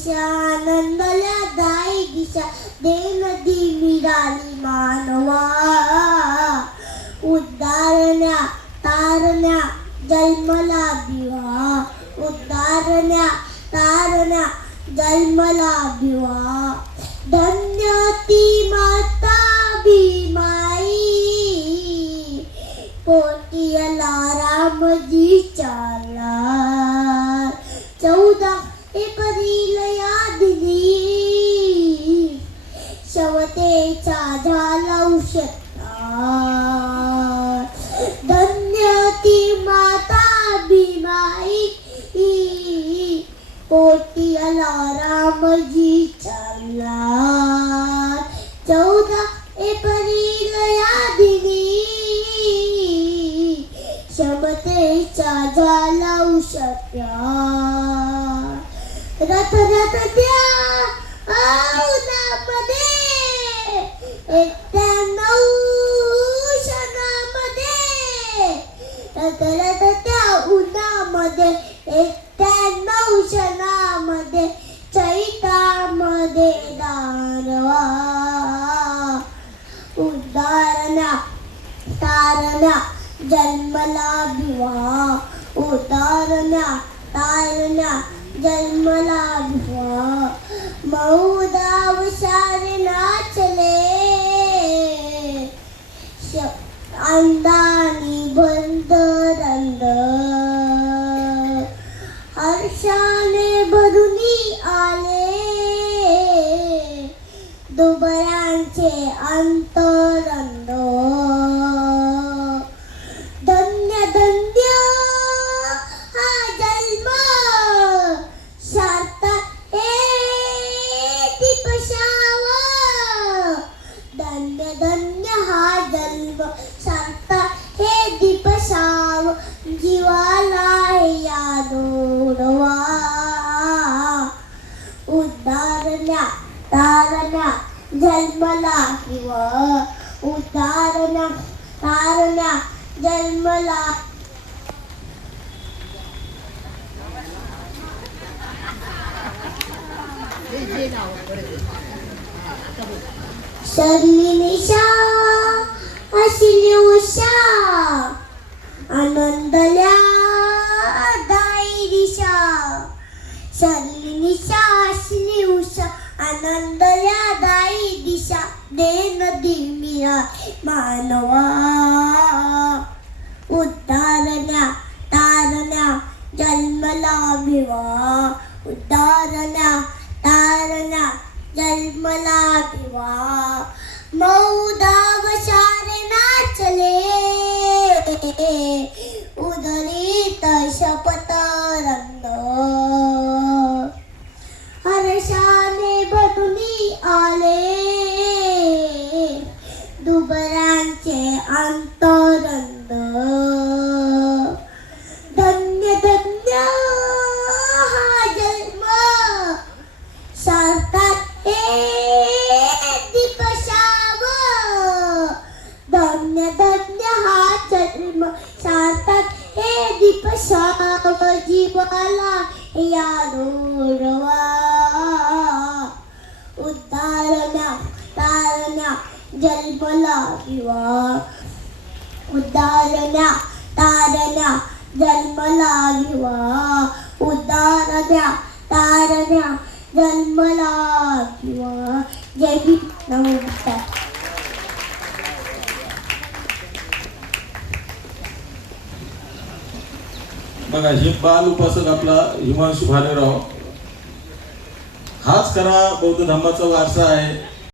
दिशा उषा दाई दिशा दे नदी मिळाली मानवा. उद्धारण्या तारण्या जन्मला दिवा. उद्धारण्या तारण्या जन्मला दिवा. धन्य ती माता भीमाई पोटियाला रामजी चाला चौदा एप्रिल या दिनी शवतेचा झाला उशता धन्य ती माता भीमाई पोटियाला रामजी चालला चौदा एप्रिल या दिनी क्षमतेचा झाला उशप्या रथ रथ त्या औदामध्ये एक्क्याण्णव क्षणामध्ये रथ रथ त्या उन्हामध्ये एक्क्याण्णव क्षणामध्ये चैतामध्ये दानवा उदाहरणा तारणा जन्मला भिवा उदाहरणा तारणा जन्मला मऊदा मौदा वशारे नाचले श- अंदानी बंद रंद हर्षाने भरुनी आले। दुबळ्यांचे अंतरंद। धन्य हा जन्म सांगता हे दीपशाव जीवाला या दोडवा उद्धारण्या तारण्या जन्मला किंवा उदाहरण्या तारण्या जन्मला. शरली निशा अशिली उषा आनंदल्या दाई दिशा शरली निशा अशिली उषा आनंदल्या दाई दिशा दे नदी मिळा मानवा। उद्धारण्या तारण्या जन्मला भिवा उद्धारण्या तारण्या जन्मला भिवा मौदा वशारे नाचले. उदरीत शपथ रंग. हर्षाने बटुनी आले. दुबरांचे अंतर धन्य धन्य हा जन्म सार्थक हे दीपशाव धन्य धन्य हा जन्म सार्थक हे दीपशाव जीवाला या रोडवा उद्धारण्या तारण्या जन्मला किंवा उदाहरण्या तारण्या जन्मला किंवा उदाहरण्या तारण्या जन्मला किंवा जय भीम नमस्कार बघा हे बाल उपासक आपला हिमांशू भालेराव. हाच खरा बौद्ध धर्माचा वारसा आहे.